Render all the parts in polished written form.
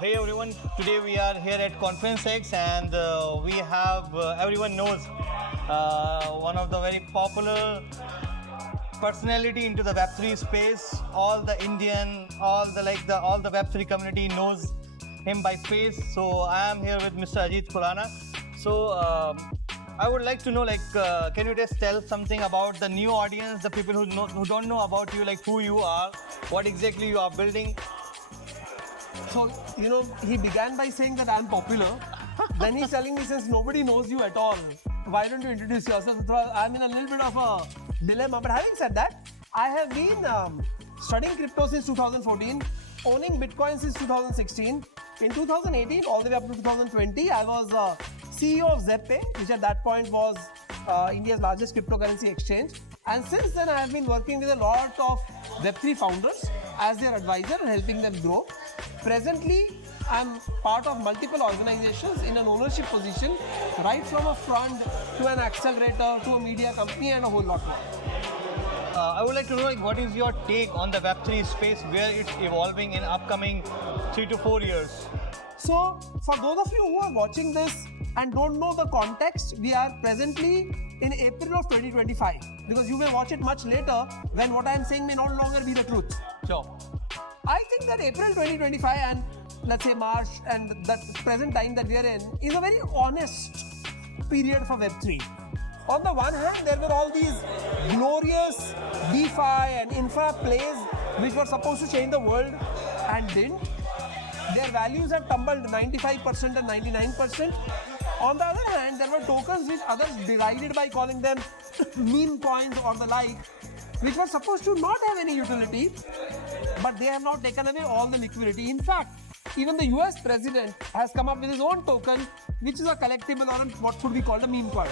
Hey everyone, today we are here at Conference X and we have, everyone knows, one of the very popular personality into the Web3 space. All the Indian, all the Web3 community knows him by face. So I am here with Mr. Ajeet Khurana. So I would like to know, can you just tell something about the new audience, the people who don't know about you, like who you are, what exactly you are building? So, he began by saying that I'm popular. Then he's telling me, since nobody knows you at all, why don't you introduce yourself? So I'm in a little bit of a dilemma. But having said that, I have been studying crypto since 2014, owning Bitcoin since 2016. In 2018, all the way up to 2020, I was CEO of ZepPay, which at that point was India's largest cryptocurrency exchange. And since then, I have been working with a lot of Web3 founders as their advisor and helping them grow. Presently, I'm part of multiple organizations in an ownership position, right from a fund to an accelerator to a media company and a whole lot more. I would like to know, what is your take on the Web3 space, where it's evolving in upcoming 3 to 4 years? So, for those of you who are watching this and don't know the context, we are presently in April of 2025, because you may watch it much later when what I am saying may no longer be the truth. Sure. I think that April 2025 and let's say March and the present time that we are in is a very honest period for Web3. On the one hand, there were all these glorious DeFi and infra plays which were supposed to change the world and didn't. Their values have tumbled 95% and 99%. On the other hand, there were tokens which others derided by calling them meme coins or the like, which were supposed to not have any utility, but they have now taken away all the liquidity. In fact, even the US president has come up with his own token, which is a collectible or what could be called a meme coin.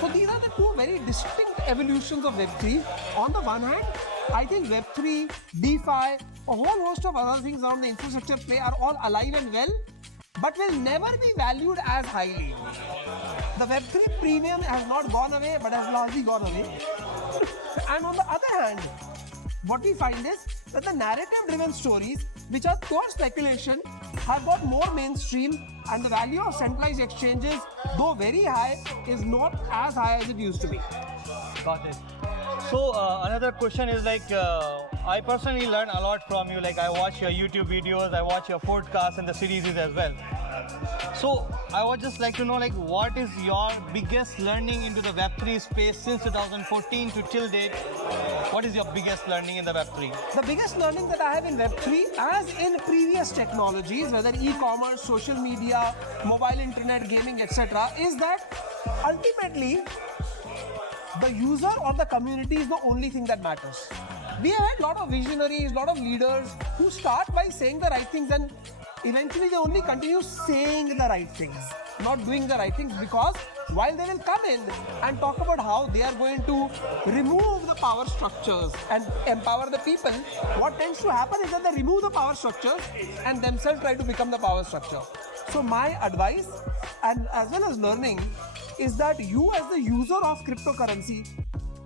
So these are the two very distinct evolutions of Web3. On the one hand, I think Web3, DeFi, a whole host of other things around the infrastructure play are all alive and well, but will never be valued as highly. The Web3 premium has not gone away, but has largely gone away. And on the other hand, what we find is that the narrative-driven stories, which are pure speculation, have got more mainstream, and the value of centralized exchanges, though very high, is not as high as it used to be. Got it. So another question is I personally learn a lot from you. I watch your YouTube videos, I watch your podcasts and the series as well. So I would just like to know, what is your biggest learning into the Web3 space since 2014 to till date? What is your biggest learning in the Web3? The biggest learning that I have in Web3, as in previous technologies, whether e-commerce, social media, mobile internet, gaming, etc., is that ultimately the user or the community is the only thing that matters. We have had a lot of visionaries, a lot of leaders who start by saying the right things and eventually they only continue saying the right things, not doing the right things, because while they will come in and talk about how they are going to remove the power structures and empower the people, what tends to happen is that they remove the power structures and themselves try to become the power structure. So my advice, and as well as learning, is that you as the user of cryptocurrency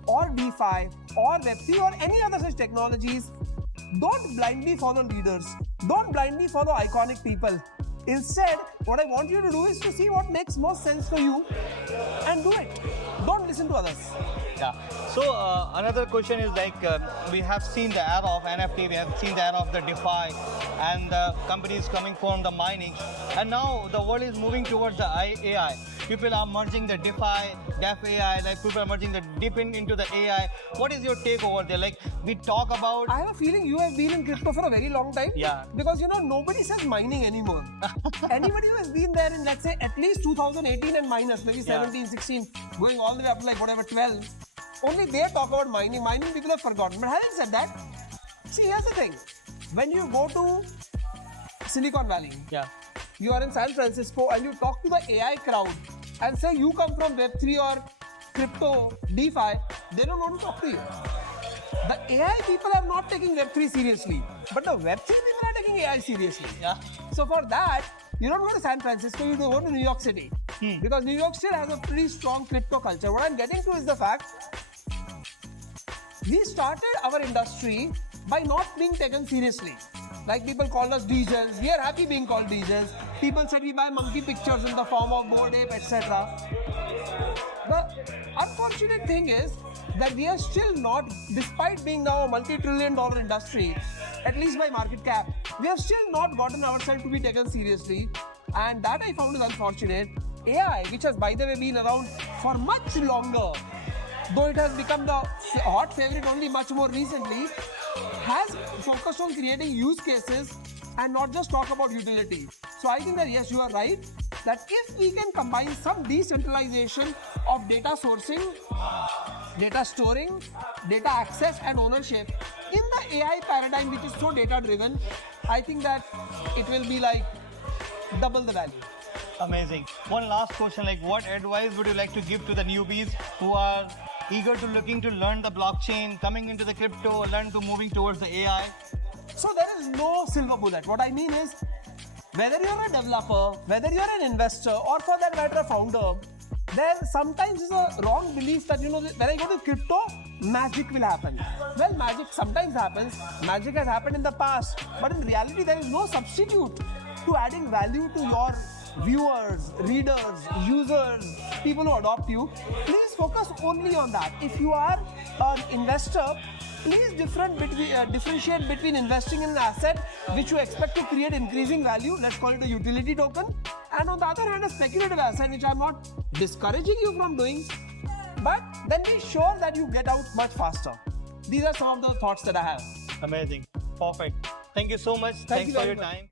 or DeFi or Web3 or any other such technologies, don't blindly follow leaders. Don't blindly follow iconic people. Instead, what I want you to do is to see what makes most sense for you and do it. Don't listen to others. Yeah. So another question is we have seen the era of NFT, we have seen the era of the DeFi and companies coming from the mining, and now the world is moving towards the AI. People are merging the DeFi, AI, people are merging the deep into the AI. What is your take over there? We talk about... I have a feeling you have been in crypto for a very long time. Yeah. Because nobody says mining anymore. Anybody who has been there in, let's say, at least 2018 and minus, maybe 17, 16, going all the way up to 12, only they talk about mining. Mining people have forgotten. But having said that, see, here's the thing. When you go to Silicon Valley, you are in San Francisco and you talk to the AI crowd and say you come from Web3 or crypto, DeFi, they don't want to talk to you. The AI people are not taking Web3 seriously, but the Web3 people are taking AI seriously. So for that, you don't go to San Francisco, you go to New York City. Because New York still has a pretty strong crypto culture. What I'm getting to is the fact, we started our industry by not being taken seriously. Like people call us DJs. We are happy being called DJs. People said we buy monkey pictures in the form of bored ape, etc. The unfortunate thing is that we are still not, despite being now a multi-trillion-dollar industry, at least by market cap, we have still not gotten ourselves to be taken seriously. And that I found is unfortunate. AI, which has by the way been around for much longer, though it has become the hot favorite only much more recently, has focused on creating use cases and not just talk about utility. So I think that yes, you are right, that if we can combine some decentralization of data sourcing, data storing, data access and ownership in the AI paradigm which is so data driven, I think that it will be like double the value. Amazing. One last question, like what advice would you like to give to the newbies who are eager to looking to learn the blockchain, coming into the crypto, learn to moving towards the AI? So there is no silver bullet. What I mean is, whether you're a developer, whether you're an investor, or for that matter a founder, there sometimes is a wrong belief that, you know, when I go to crypto, magic will happen. Well, magic sometimes happens. Magic has happened in the past. But in reality, there is no substitute to adding value to your viewers, readers, users, people who adopt you. Please focus only on that. If you are an investor, please differentiate between investing in an asset which you expect to create increasing value, let's call it a utility token, and on the other hand a speculative asset, which I'm not discouraging you from doing, but then be sure that you get out much faster. These are some of the thoughts that I have. Amazing. Perfect. Thank you so much. Thank Thanks you for very your much. time.